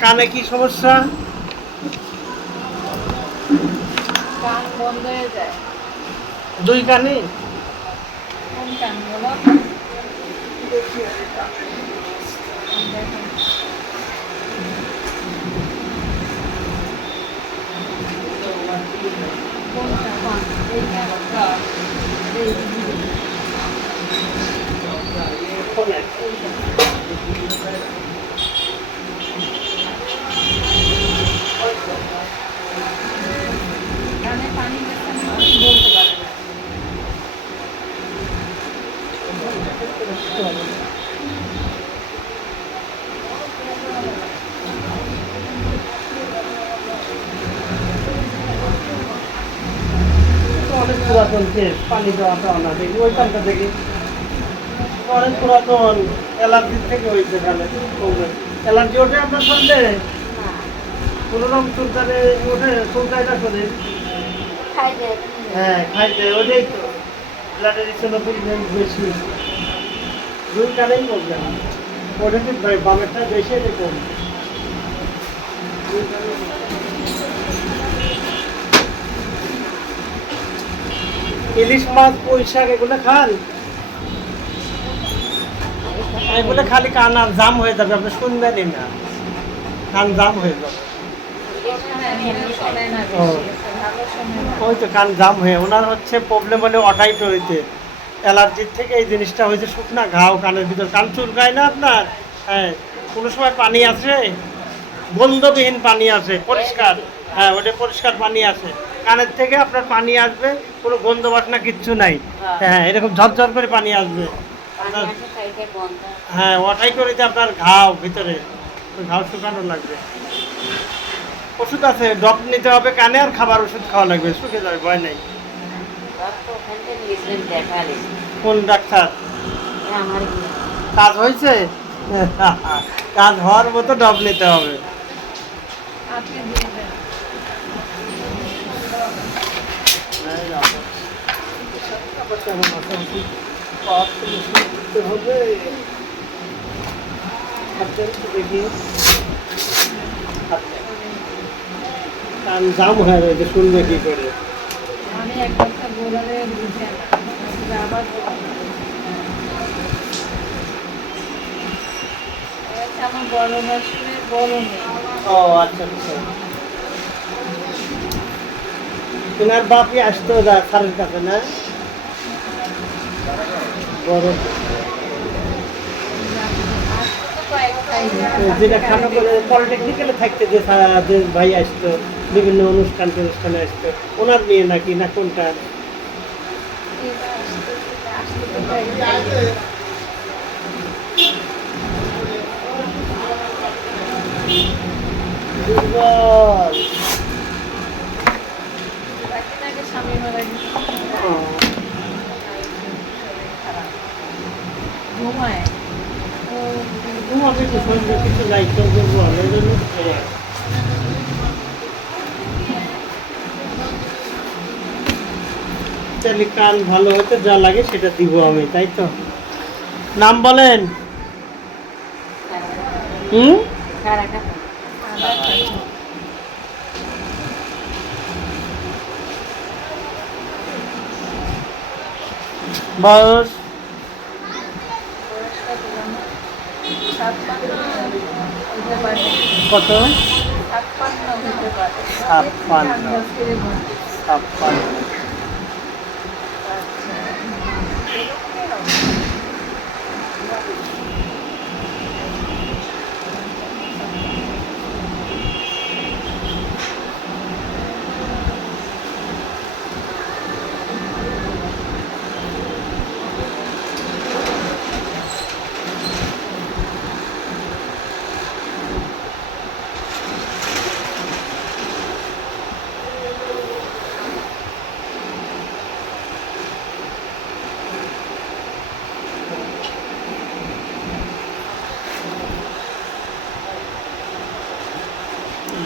কানে কি সমস্যা? কান বন্ধ হয়ে যায়। দুই কানে? কোন কান বলো কোনটা কান এই কান এই কানে পানি গেছে না বলতে পারে না অনেক পুরাতন কেস পানি দেওয়া টাওয়া না দেখি ওই কানটা দেখি। অনেক পুরাতন অ্যালার্জির থেকে হয়েছে কানে অ্যালার্জি ওঠে আপনার সন্দেহ কোনোরকম চুলকালে ওঠে? চুলকায় না শরীর? খাই যায় হ্যাঁ খাইতে ওটাই তো ব্লাডের বেশি। দুই কানেই প্রবলেম ওটা ভাই বামেরটা বেশি এটা কম দুই ইলিশ মাছ, পুঁই এগুলো খান। এগুলো খালি কান আর জাম হয়ে যাবে, আপনি শুনবেনই না। কান জাম হয়ে যাবে। ওই তো কান জাম হয়ে ওনার হচ্ছে প্রবলেম হলে অটাইট হইতে অ্যালার্জির থেকে এই জিনিসটা হয়েছে শুকনা ঘাও, কানের ভিতর। কান চুলকায় না আপনার? হ্যাঁ কোনো সময় পানি আছে গন্ধবিহীন পানি আছে পরিষ্কার। হ্যাঁ ওটা পরিষ্কার পানি আছে কানের থেকে আপনার পানি আসবে কোনো গন্ধ বাসনা কিচ্ছু নাই। হ্যাঁ। এরকম ঝরঝর করে পানি আসবে। হ্যাঁ ওটাই করে যে আপনার ঘাও ভিতরে ঘাও শুকানো লাগবে। ওষুধ আছে ডপ নিতে হবে কানে আর খাবার ওষুধ খাওয়া লাগবে শুকে যাবে ভয় নেই। কোন ডাক্তার? কাজ হয়েছে? কাজ হওয়ার মতো ডব নিতে হবে। আপনি দিয়ে কেমন আছে? ওষুধ পাওয়ার তো হবে? একটু কান জাম হয়ে রয়েছে শুনবে কি করে। আমি এক কথা বলারে বুঝে না আজকে আবার বলব। আমার বড় মাসুরের বড় ও আচ্ছা আচ্ছা। তোমার বাপই আসতো স্যারের কাছে না? কয়েকটাই যেটা করে পলিটেকনিক্যালে থাকতে যে যে ভাই আসতো, বিভিন্ন অনুষ্ঠান অনুষ্ঠানে আসতো, ওনার মেয়ে নাকি না কোনটা? দুর্বল কিছু কান ভালো হতে যা লাগে সেটা দিব আমি, তাই তো? নাম বলেন। হুম? বয়স বয়সটা দিলাম ছাপ্পান্ন হতে পারে কত ছাপ্পান্ন। ছাপ্পান্ন আচ্ছা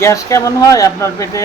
গ্যাস কেমন হয় আপনার পেটে?